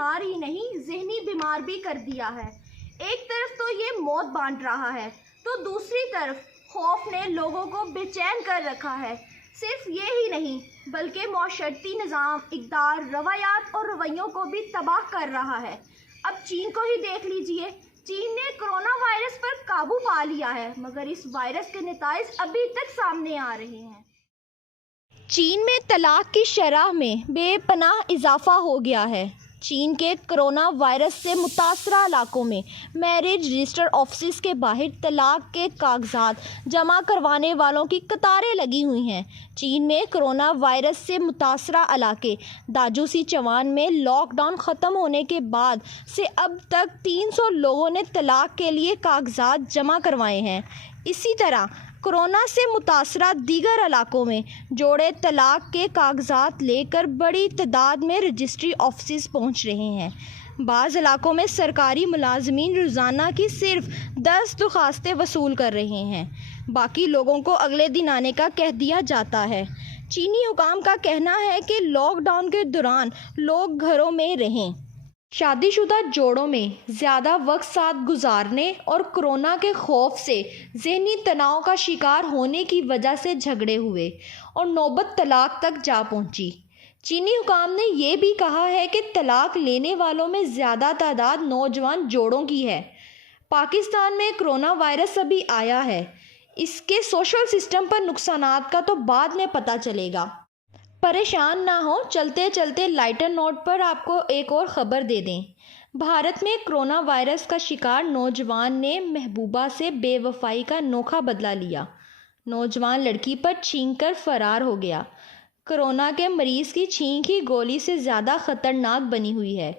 بیمار ہی نہیں ذہنی بیمار بھی کر دیا ہے۔ ایک طرف تو یہ موت بانٹ رہا ہے تو دوسری طرف خوف نے لوگوں کو بے چین کر رکھا ہے۔ صرف یہ ہی نہیں بلکہ معاشرتی نظام، اقدار، روایات اور رویوں کو بھی تباہ کر رہا ہے۔ اب چین کو ہی دیکھ لیجئے، چین نے کرونا وائرس پر قابو پا لیا ہے مگر اس وائرس کے نتائج ابھی تک سامنے آ رہے ہیں۔ چین میں طلاق کی شرح میں بے پناہ اضافہ ہو گیا ہے۔ چین کے کرونا وائرس سے متاثرہ علاقوں میں میرج رجسٹر آفسز کے باہر طلاق کے کاغذات جمع کروانے والوں کی قطاریں لگی ہوئی ہیں۔ چین میں کرونا وائرس سے متاثرہ علاقے داجو سیچوان میں لاک ڈاؤن ختم ہونے کے بعد سے اب تک 300 لوگوں نے طلاق کے لیے کاغذات جمع کروائے ہیں۔ اسی طرح کورونا سے متاثرہ دیگر علاقوں میں جوڑے طلاق کے کاغذات لے کر بڑی تعداد میں رجسٹری آفسز پہنچ رہے ہیں۔ بعض علاقوں میں سرکاری ملازمین روزانہ کی صرف 10 درخواستیں وصول کر رہے ہیں، باقی لوگوں کو اگلے دن آنے کا کہہ دیا جاتا ہے۔ چینی حکام کا کہنا ہے کہ لاک ڈاؤن کے دوران لوگ گھروں میں رہیں، شادی شدہ جوڑوں میں زیادہ وقت ساتھ گزارنے اور کورونا کے خوف سے ذہنی تناؤ کا شکار ہونے کی وجہ سے جھگڑے ہوئے اور نوبت طلاق تک جا پہنچی۔ چینی حکام نے یہ بھی کہا ہے کہ طلاق لینے والوں میں زیادہ تعداد نوجوان جوڑوں کی ہے۔ پاکستان میں کرونا وائرس ابھی آیا ہے، اس کے سوشل سسٹم پر نقصانات کا تو بعد میں پتہ چلے گا۔ پریشان نہ ہوں، چلتے چلتے لائٹر نوٹ پر آپ کو ایک اور خبر دے دیں۔ بھارت میں کرونا وائرس کا شکار نوجوان نے محبوبہ سے بے وفائی کا انوکھا بدلہ لیا۔ نوجوان لڑکی پر چھینک کر فرار ہو گیا۔ کورونا کے مریض کی چھینک ہی گولی سے زیادہ خطرناک بنی ہوئی ہے۔